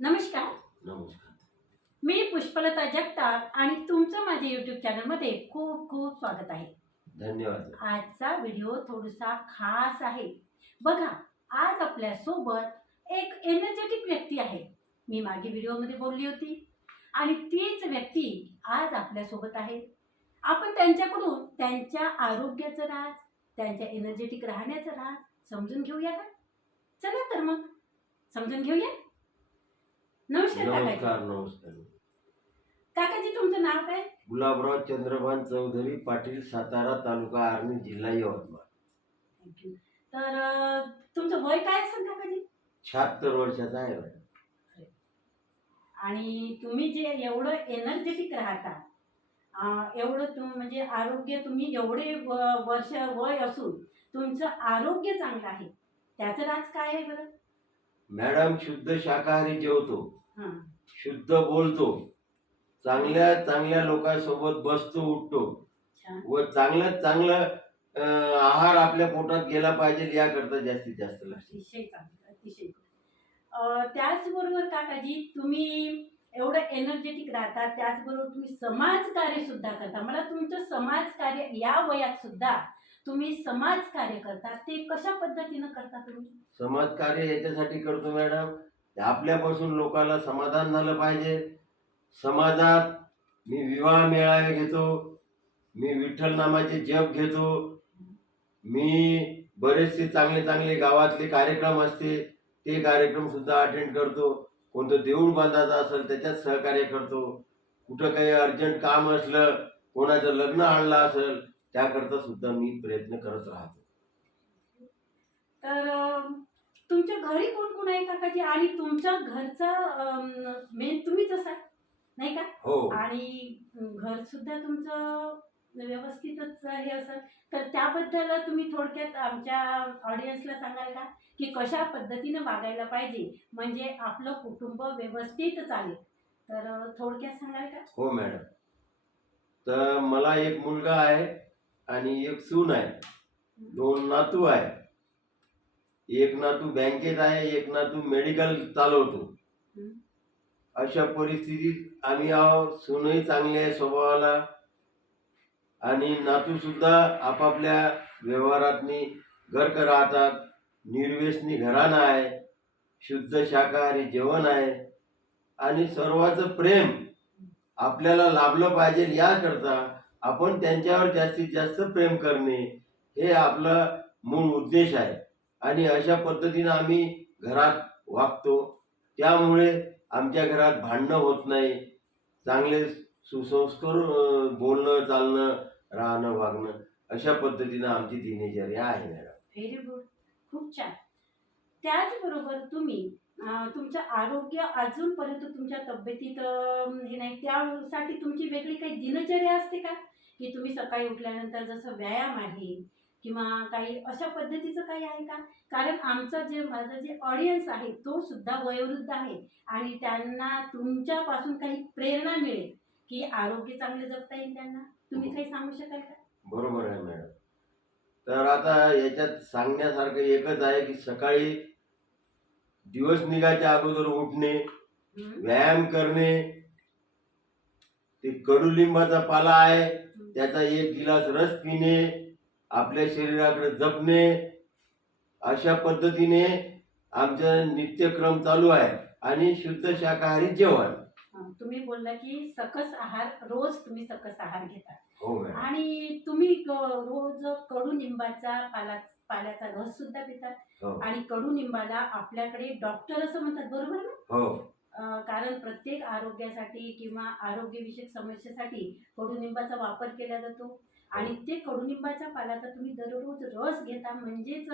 नमस्कार. नमस्कार. मी पुष्पलता जगताप आणि तुमचं माझ्या यूट्यूब चॅनलमध्ये खूप खूप स्वागत आहे. धन्यवाद. आजचा व्हिडिओ थोडासा खास आहे. बघा आज आपल्यासोबत एक एनर्जेटिक व्यक्ती आहे. मी मागे व्हिडिओमध्ये बोलली होती. आणि तीच व्यक्ती आज आपल्यासोबत आहे. आपण त्यांच्याकडून त्यांच्या आरोग्याचं राज त्यांच्या एनर्जेटिक राहण्याचं राज समजून घेऊया का? चला तर मग. समजून घेऊया? नमस्कार काकाजी. नमस्कार नमस्कार. काकाजी तुमचं नाव काय? गुलाबराव चंद्रभान चौधरी पाटील सातारा तालुका आर्णी जिल्हा यवतमाळ. थँक्यू तर अं, तुमचं वय काय असेल काकाजी? शहात्तर वर्षाचा आहे मॅडम आणि तुम्ही जे एवढं एनर्जेटिक राहता अं, एवढं तुम म्हणजे आरोग्य तुम्ही एवढे व- वर्ष वय असून तुमचं आरोग्य चांगलं आहे त्याचं राज काय आहे बरं? मॅडम शुद्ध शाकाहारी जेवतो. शुद्ध बोलतो. चांगल्या चांगल्या लोकांसोबत बसतो उठतो. व चांगलं चांगलं आहार आपल्या पोटात गेला पाहिजे याकरता जास्तीत जास्त अतिशय त्याचबरोबर काकाजी तुम्ही एवढं एनर्जेटिक राहता त्याचबरोबर तुम्ही समाजकार्य सुद्धा करता. मला तुमचं समाजकार्य या वयात सुद्धा तुम्ही समाजकार्य करता ते कशा पद्धतीनं करता तुम्ही? समाजकार्य याच्यासाठी करतो मॅडम. आपल्यापासून लोकांना समाधान झालं पाहिजे. समाजात मी विवाह मेळावे घेतो. मी विठ्ठल नामाचे जप घेतो. मी बरेचसे चांगले चांगले गावातले कार्यक्रम असते ते कार्यक्रम सुद्धा अटेंड करतो. कोणतं देऊळ बांधायचं असेल त्याच्यात सहकार्य करतो. कुठं काही अर्जंट काम असलं कोणाचं लग्न आणलं असेल त्याकरता सुद्धा मी प्रयत्न करत राहतो. तर तुमच्या घरी कोण कोण आहे काकाजी? आणि तुमच्या घरचं मेन तुम्हीच असाल नाही का? हो. आणि घर सुद्धा तुमचं व्यवस्थितच हे असेल. तर त्याबद्दल तुम्ही थोडक्यात आमच्या ऑडियन्सला सांगाल का? की कशा पद्धतीनं वागायला पाहिजे? म्हणजे आपलं कुटुंब व्यवस्थित चालेल. तर थोडक्यात सांगाल का? हो मॅडम. तर मला एक मुलगा आहे. आणि एक सून आहे. दोन नातू आहे. एक नातू बँकेत आहे एक नातू मेडिकल चालवतो. अशा परिस्थितीत आम्ही आहोत सूनही चांगली आहे स्वभावाला. आणि नातू सुद्धा आपापल्या व्यवहारातनी गर्क राहतात. निर्व्यसनी घराणं आहे. शुद्ध शाकाहारी जेवण आहे. आणि सर्वांचं प्रेम आपल्याला लाभलं पाहिजे याकरता आपण त्यांच्यावर जास्तीत जास्त प्रेम करणे हे आपला मूळ उद्देश आहे. आणि अशा पद्धतीनं आम्ही घरात वागतो. त्यामुळे आमच्या घरात भांडणं होत नाही. चांगले सुसंस्कार बोलणं चालणं राहणं वागणं अशा पद्धतीनं आमची दिनचर्या आहे मॅडम. व्हेरी गुड खूप छान. त्याचबरोबर तुम्ही तुमचं आरोग्य अजूनपर्यंत तुमच्या तब्येतीत हे नाही त्यासाठी तुमची वेगळी काही दिनचर्या असते का? की तुम्ही सकाळी उठल्यानंतर जसं व्यायाम आहे किंवा काही अशा पद्धतीचं काही आहे का? कारण आमचं जे माझं जे ऑडियन्स आहे तो सुद्धा वयोवृद्ध आहे आणि त्यांना तुमच्यापासून काही प्रेरणा मिळेल की आरोग्य चांगलं जगता येईल त्यांना. तुम्ही काही सांगू शकाल का? बरोबर आहे मॅडम. तर आता याच्यात सांगण्यासारखं एकच आहे की सकाळी दिवस निघायच्या अगोदर उठणे? व्यायाम करणे ते कडुलिंबाचा पाला आहे त्याचा एक गिलास रस पिणे आपल्या शरीराकडे जपणे. अशा पद्धतीने आमचा नित्यक्रम चालू आहे आणि शुद्ध शाकाहारी जेवण. तुम्ही बोलला की सकस आहार रोज तुम्ही सकस आहार घेता. हो आणि तुम्ही रोज कडुनिंबाचा पाला पाल्याचा रस सुद्धा पितात. हो. आणि कडुनिंबाला आपल्याकडे डॉक्टर असं म्हणतात बरोबर ना? हो. अं, कारण प्रत्येक आरोग्यासाठी किंवा आरोग्यविषयक समस्येसाठी कडुनिंबाचा वापर केला जातो. आणि ते कडुनिंबाच्या पाल्याचा तुम्ही दररोज रस घेता म्हणजेच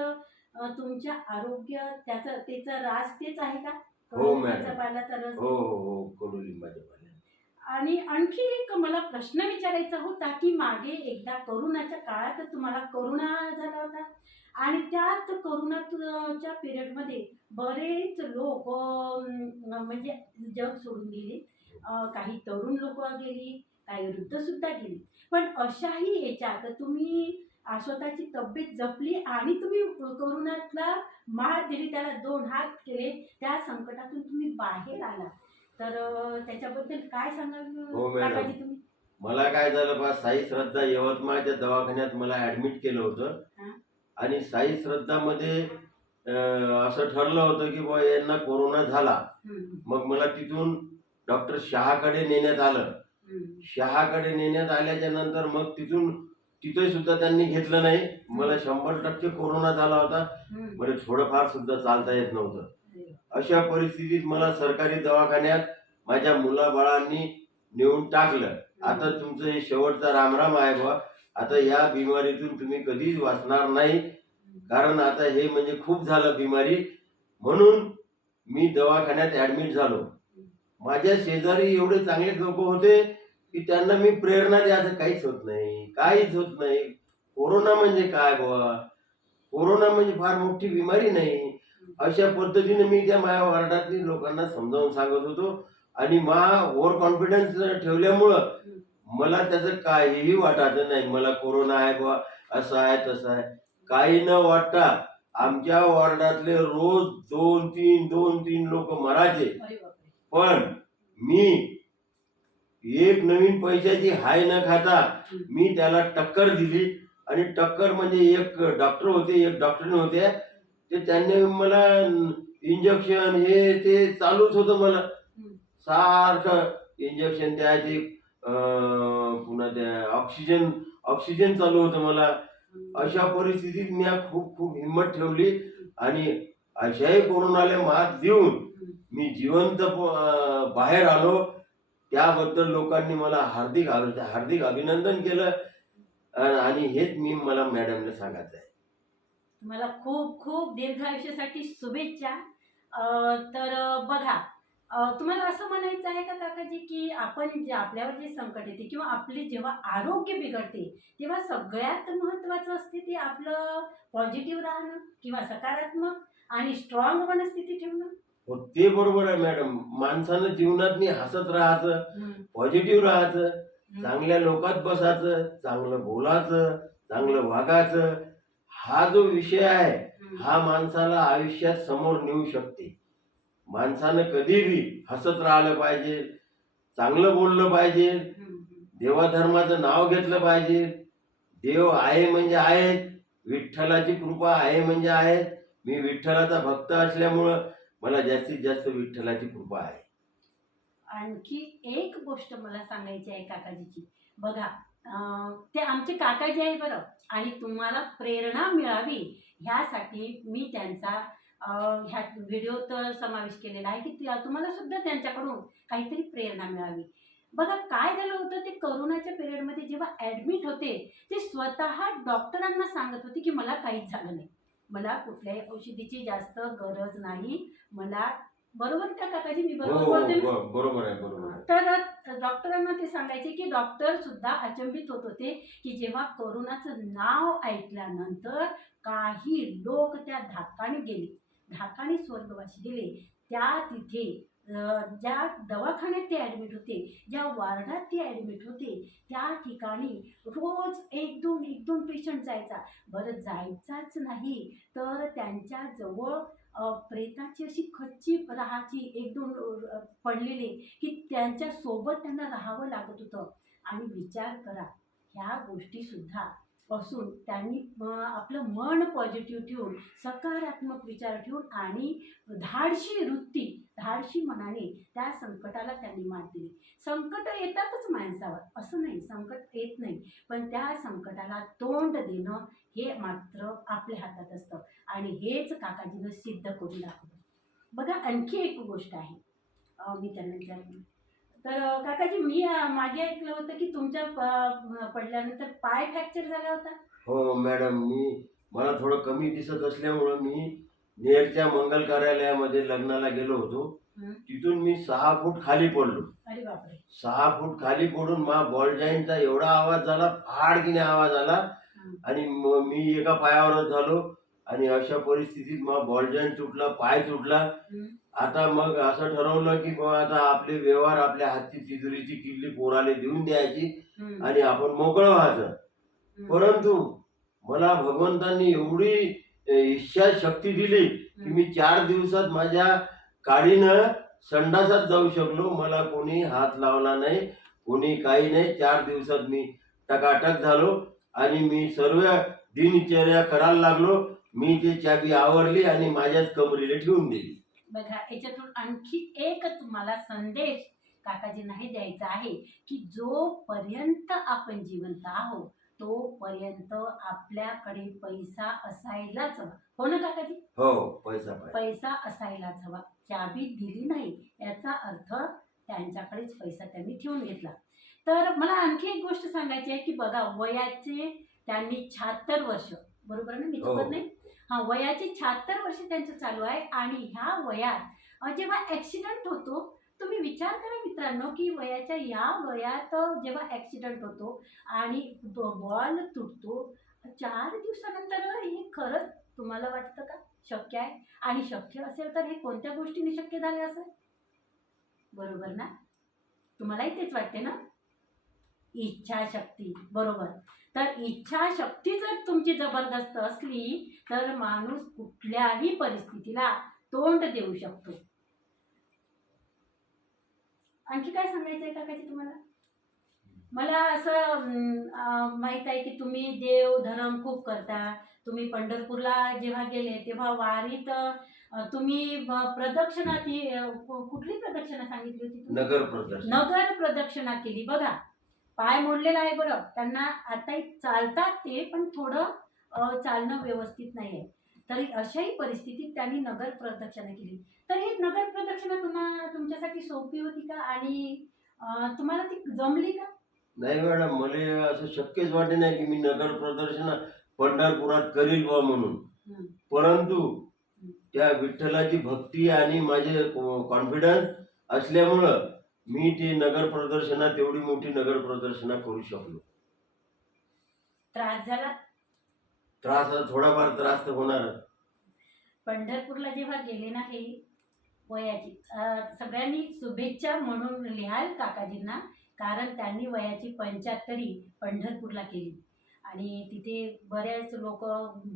अं, तुमच्या आरोग्य त्याचं त्याचा राज तेच आहे का? हो, मॅडम. कडुनिंबाच्या पाल्याचा रस? हो हो हो कडुलिंबाच्या पाल्याने आणि आणखी एक मला प्रश्न विचारायचा होता की मागे एकदा करोनाच्या काळात तुम्हाला करोना झाला होता. आणि त्यात करोनाच्या पिरियडमध्ये बरेच लोक म्हणजे जग सोडून गेले. काही तरुण लोक गेली काही वृद्धसुद्धा गेली. पण अशाही याच्यात तुम्ही स्वतःची तब्येत जपली आणि तुम्ही करोनातला मात दिली त्याला दोन हात केले त्या संकटातून तुम्ही बाहेर आला. तर त्याच्याबद्दल काय हो, सांगाल मॅडम. काकाजी तुम्ही? मला काय झालं बा साई श्रद्धा यवतमाळच्या दवाखान्यात मला ऍडमिट केलं होतं. हा. आणि साई श्रद्धामध्ये अं, असं ठरलं होतं की बा यांना कोरोना झाला. हम्म, मग मला तिथून डॉक्टर शहाकडे नेण्यात आलं. हम्म, शहाकडे नेण्यात आल्याच्यानंतर मग तिथून तिथे सुद्धा त्यांनी घेतलं नाही. मला शंभर टक्के कोरोना झाला होता. हम्म. मला थोडंफार सुद्धा चालता येत नव्हतं. अशा परिस्थितीत मला सरकारी दवाखान्यात माझ्या मुलाबाळांनी नेऊन टाकलं. आता तुमचं हे शेवटचा रामराम आहे बा आता या बिमारीतून तुम्ही कधीच वाचणार नाही. कारण आता हे म्हणजे खूप झालं बिमारी. म्हणून मी दवाखान्यात ऍडमिट झालो. माझ्या शेजारी एवढे चांगले लोक होते की त्यांना मी प्रेरणा द्यायचं काहीच होत नाही. काहीच होत नाही. कोरोना म्हणजे काय बुवा? कोरोना म्हणजे फार मोठी बिमारी नाही. अशा पद्धतीने मी त्या माझ्या वार्डातली लोकांना समजावून सांगत होतो. आणि मा ओव्हर कॉन्फिडन्स ठेवल्यामुळं मला त्याचं काहीही वाटायचं नाही. मला कोरोना आहे बुवा असं आहे तसं आहे. काही न वाटता आमच्या वॉर्डातले रोज दोन तीन दोन तीन लोक मरायचे पण मी एक नवीन पैशाची हाय न खाता मी त्याला टक्कर दिली. आणि टक्कर म्हणजे एक डॉक्टर होते एक डॉक्टर होते. ते त्यांनी मला इंजेक्शन हे ते चालूच होतं मला. सारखं इंजेक्शन द्यायचे पुन्हा त्या ऑक्सिजन ऑक्सिजन चालू होतं मला. अशा परिस्थितीत मी खूप खूप हिंमत ठेवली आणि अशाही कोरोनाला मात देऊन मी जिवंत बाहेर आलो. त्याबद्दल लोकांनी मला हार्दिक हार्दिक अभिनंदन केलं. आणि हेच मी मला मॅडमला सांगायचं आहे तुम्हाला खूप खूप दीर्घायुष्यासाठी शुभेच्छा. अं, तर बघा तुम्हाला असं म्हणायचं आहे का काकाजी की आपण जे आपल्यावर जे संकट येते किंवा आपले जेव्हा आरोग्य बिघडते तेव्हा सगळ्यात महत्त्वाचं असते ते आपलं पॉझिटिव्ह राहणं किंवा सकारात्मक आणि स्ट्रॉंग मनस्थिती ठेवणं? हो ते बरोबर आहे मॅडम. माणसानं जीवनात मी हसत राहायचं पॉझिटिव्ह राहायचं चांगल्या लोकात बसायचं चांगलं बोलायचं चांगलं वागायचं हा जो विषय आहे हा माणसाला आयुष्यात समोर नेऊ शकते. माणसानं कधी बी हसत राहिलं पाहिजे चांगलं बोललं पाहिजे देवाधर्माचं नाव घेतलं पाहिजे. देव आहे म्हणजे आहेत विठ्ठलाची कृपा आहे म्हणजे आहेत मी विठ्ठलाचा भक्त असल्यामुळं मला जास्तीत जास्त विठ्ठलाची कृपा आहे. आणखी एक गोष्ट मला सांगायची आहे काकाजीची. बघा ते आमचे काकाजी आहे बरं. आणि तुम्हाला प्रेरणा मिळावी. ह्यासाठी मी त्यांचा ह्या व्हिडिओत समावेश केलेला आहे की त्या- तुम्हाला सुद्धा त्यांच्याकडून काहीतरी प्रेरणा मिळावी. बघा काय झालं होतं ते करोनाच्या पिरियडमध्ये जेव्हा ॲडमिट होते ते स्वतः डॉक्टरांना सांगत होते की मला काहीच झालं नाही. मला कुठल्याही औषधीची जास्त गरज नाही. मला बरोबर का काकाजी? मी हो बरोबर हो बोलते ना? बरोबर आहे बरोबर आहे. तर डॉक्टरांना ते सांगायचे की डॉक्टर सुद्धा अचंबित होत होते की जेव्हा कोरोनाचं नाव ऐकल्यानंतर काही लोक त्या धाकाने गेले. धाकाने स्वर्गवासी गेले. त्या तिथे अं, ज्या दवाखान्यात ते ॲडमिट होते ज्या वार्डात ते ॲडमिट होते त्या ठिकाणी रोज एक दोन एक दोन पेशंट जायचा. बरं जायचाच नाही. तर त्यांच्या जवळ अं, प्रेताची अशी खच्ची राहाची एक दोन पडलेली पडलेले की त्यांच्यासोबत त्यांना राहावं लागत होतं. आणि विचार करा ह्या गोष्टीसुद्धा असून त्यांनी आपलं मन पॉझिटिव्ह ठेवून सकारात्मक विचार ठेवून आणि धाडशी वृत्ती धाडशी मनाने त्या संकटाला त्यांनी मात दिली. संकट येतातच माणसावर असं नाही संकट येत नाही. पण त्या संकटाला तोंड देणं हे मात्र आपल्या हातात असतं. आणि हेच काकाजीनं सिद्ध करून दाखवलं. बघा आणखी एक गोष्ट आहे. मी त्यांना विचारली तर काकाजी मी मागे ऐकलं होतं की तुमच्या प- पडल्यानंतर पाय फ्रॅक्चर झाला होता हो मॅडम मी मला थोडं कमी दिसत असल्यामुळं मी नेरच्या मंगल कार्यालयामध्ये लग्नाला गेलो होतो हं. तिथून मी सहा फूट खाली पडलो अरे बापरे सहा फूट खाली पडून मा बॉल जॉईनचा एवढा आवाज झाला फाडकीने आवाज आला हं. आणि म- मी एका पायावरच झालो आणि अशा परिस्थितीत मग बॉल जॉईन तुटला पाय तुटला हं. आता मग असं ठरवलं की बुवा आता आपले व्यवहार आपल्या हातची तिजोरीची किल्ली पोराले देऊन द्यायची. आणि आपण मोकळं व्हायचं. परंतु मला भगवंतांनी एवढी इच्छा शक्ती दिली की मी चार दिवसात माझ्या काडीनं संडासात जाऊ शकलो. मला कोणी हात लावला नाही कोणी काही नाही. चार दिवसात मी टकाटक झालो आणि मी सर्व दिनचर्या करायला लागलो. मी ते चाबी आवरली आणि माझ्याच कमरीला ठेवून दिली. बघा याच्यातून आणखी एक तुम्हाला संदेश काकाजींनाही द्यायचा आहे की जोपर्यंत आपण जिवंत आहोत तोपर्यंत आपल्याकडे पैसा असायलाच हवा. हो ना काकाजी? हो पैसा पैसा असायलाच हवा. चाबी दिली नाही याचा अर्थ त्यांच्याकडेच पैसा त्यांनी ठेवून घेतला. तर मला आणखी एक गोष्ट सांगायची आहे की बघा वयाचे त्यांनी शहात्तर वर्ष. बरोबर ना? मी हो. नाही? हा वयाचे शहात्तर वर्ष त्यांचं चालू आहे आणि ह्या वयात जेव्हा ऍक्सिडेंट होतो तुम्ही विचार करा मित्रांनो की वयाच्या या वयात जेव्हा ऍक्सिडेंट होतो आणि बॉल तुटतो चार दिवसानंतर हे खरंच तुम्हाला वाटतं का? शक्य आहे? आणि शक्य असेल तर हे कोणत्या गोष्टीने शक्य झाले असेल बरोबर ना? तुम्हालाही तेच वाटते ना? इच्छाशक्ती बरोबर. तर इच्छाशक्ती जर तुमची जबरदस्त असली तर माणूस कुठल्याही परिस्थितीला तोंड देऊ शकतो. आणखी काय सांगायचं आहे काकाजी तुम्हाला? मला असं माहीत आहे की तुम्ही देव धर्म खूप करता. तुम्ही पंढरपूरला जेव्हा गेले तेव्हा वारीत तुम्ही प्रदक्षिणा ती कु- कुठली प्रदक्षिणा सांगितली होती नगर प्रदक्षिणा केली. बघा पाय मोडलेला आहे बरं. त्यांना आताही चालतात ते पण थोडं चालणं व्यवस्थित नाही आहे तरी अशाही परिस्थितीत त्यांनी नगर प्रदक्षिणा केली. तर ही नगर प्रदक्षिणा तुम्हा तुमच्यासाठी सोपी होती का? आणि तुम्हाला ती जमली का? नाही मॅडम मला असं शक्यच वाटे नाही की मी नगर प्रदर्शन पंढरपुरात करील बा म्हणून. परंतु त्या विठ्ठलाची भक्ती आणि माझे कॉन्फिडन्स असल्यामुळं मी ते नगर प्रदर्शनात तेवढी मोठी नगर प्रदर्शना करू शकलो. त्रास झाला? त्रास थोडाफार त्रास तर होणार. पंढरपूरला जेव्हा गेले ना हे वयाची अं, सगळ्यांनी शुभेच्छा म्हणून लिहाल काकाजींना कारण त्यांनी वयाची पंच्याहत्तरी पंढरपूरला केली. आणि तिथे बरेच लोक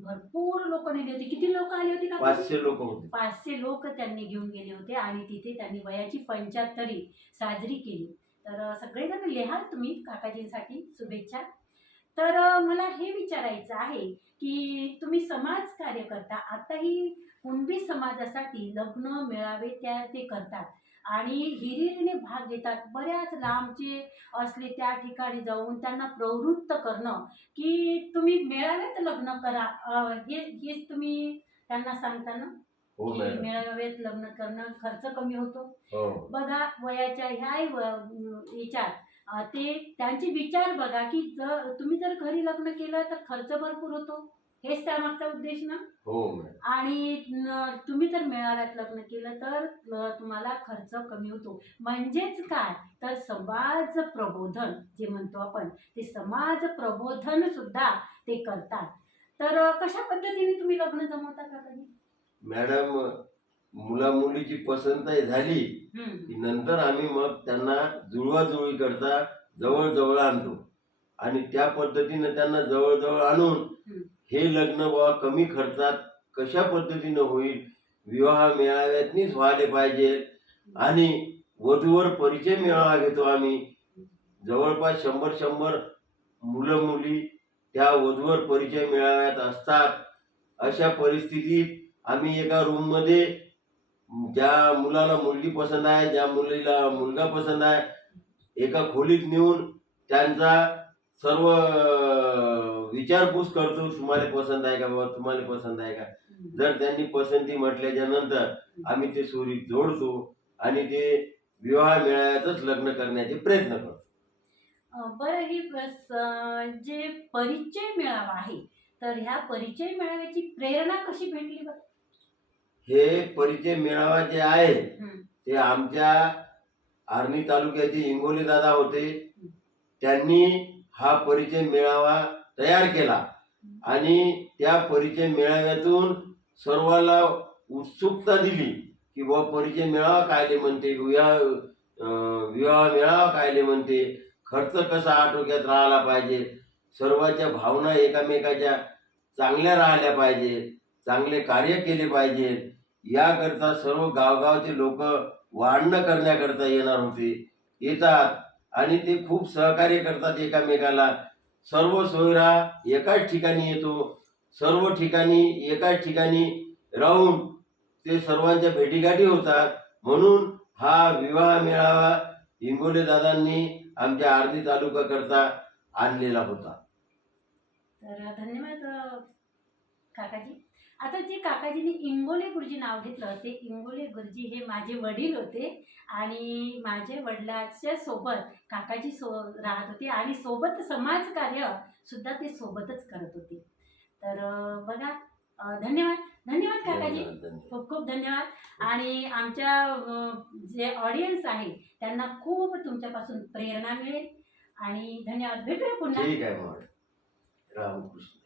भरपूर लोक नेले होते. किती लोक आले होते काकाजी पाचशे लोक होते. पाचशे लोक त्यांनी घेऊन गेले होते आणि तिथे त्यांनी वयाची पंच्याहत्तरी साजरी केली. तर सगळेजण लिहाल तुम्ही काकाजींसाठी शुभेच्छा. तर मला हे विचारायचं आहे की तुम्ही समाज कार्य करता. आताही कुणबी समाजासाठी लग्न मेळावे त्या ते करतात. आणि हिरिरीने भाग घेतात. बऱ्याच लांबचे असले त्या ठिकाणी जाऊन त्यांना प्रवृत्त करणं की तुम्ही मेळाव्यात लग्न करा. हे हेच तुम्ही त्यांना सांगता ना हो की मेळाव्यात लग्न करणं खर्च कमी होतो. हो. बघा वयाच्या ह्याही व- याच्यात ते त्यांचे विचार बघा की जर तुम्ही जर घरी लग्न केलं तर खर्च भरपूर होतो. हेच त्यामागचा उद्देश ना? हो मॅडम. आणि न- तुम्ही जर मेळाव्यात लग्न केलं तर अं, तुम्हाला खर्च कमी होतो. म्हणजेच काय? तर समाज प्रबोधन जे म्हणतो आपण ते समाज प्रबोधन सुद्धा ते करतात. तर अं, कशा पद्धतीने तुम्ही लग्न जमवता का कधी? मॅडम मुला मुलीची पसंत झाली हम्म. की नंतर आम्ही मग त्यांना जुळवाजुळवी करता जवळ जवळ आणतो. आणि त्या पद्धतीनं त्यांना जवळ जवळ आणून हम्म. हे लग्न बाबा कमी खर्चात कशा पद्धतीनं होईल? विवाह मेळाव्यातनीच व्हायला पाहिजे. आणि वधूवर परिचय मेळावा घेतो आम्ही. जवळपास शंभर शंभर मुलं मुली त्या वधूवर परिचय मेळाव्यात असतात. अशा परिस्थितीत आम्ही एका रूममध्ये ज्या मुलाला मुलगी पसंत आहे ज्या मुलीला मुलगा पसंत आहे एका खोलीत नेऊन त्यांचा सर्व विचारपूस करतो तुम्हाला पसंत आहे का बाबा तुम्हाला पसंत आहे का? जर त्यांनी पसंती म्हटल्याच्या नंतर आम्ही ते सुरी जोडतो आणि ते विवाह मेळाव्यातच लग्न करण्याचे प्रयत्न करतो. बरं ही जे परिचय मेळावा आहे तर ह्या परिचय मेळाव्याची प्रेरणा कशी भेटली बरं? हे परिचय मेळावा जे आहे. ते आमच्या आर्णी तालुक्याचे इंगोले दादा होते. त्यांनी हा परिचय मेळावा तयार केला. आणि त्या परिचय मेळाव्यातून सर्वाला उत्सुकता दिली की बुवा परिचय मेळावा कायले म्हणते विवाह विवाह मेळावा कायले म्हणते खर्च कसा आटोक्यात राहिला पाहिजे सर्वांच्या भावना एकामेकाच्या चांगल्या राहिल्या पाहिजे चांगले कार्य केले पाहिजे याकरता सर्व गावगावचे लोक वाढणं करण्याकरता येणार होते. येतात आणि ते खूप सहकार्य करतात एकामेकाला. सर्व सोयरा एकाच ठिकाणी येतो. सर्व ठिकाणी एकाच ठिकाणी राहून ते सर्वांच्या भेटीगाठी होतात. म्हणून हा विवाह मेळावा हिंगोले दादांनी आमच्या आरती तालुका करता आणलेला होता. तर धन्यवाद काकाजी. आता जे काकाजींनी इंगोले गुरुजी नाव घेतलं ते इंगोले गुरुजी हे माझे वडील होते आणि माझे वडिलाच्या सोबत काकाजी सो राहत होते आणि सोबत समाजकार्य सुद्धा ते सोबतच करत होते. तर बघा धन्यवाद. धन्यवाद काकाजी. खूप खूप धन्यवाद. आणि आमच्या जे ऑडियन्स आहे त्यांना खूप तुमच्यापासून प्रेरणा मिळेल. आणि धन्यवाद. भेटूया पुन्हा. ठीक आहे मग. रामकृष्ण.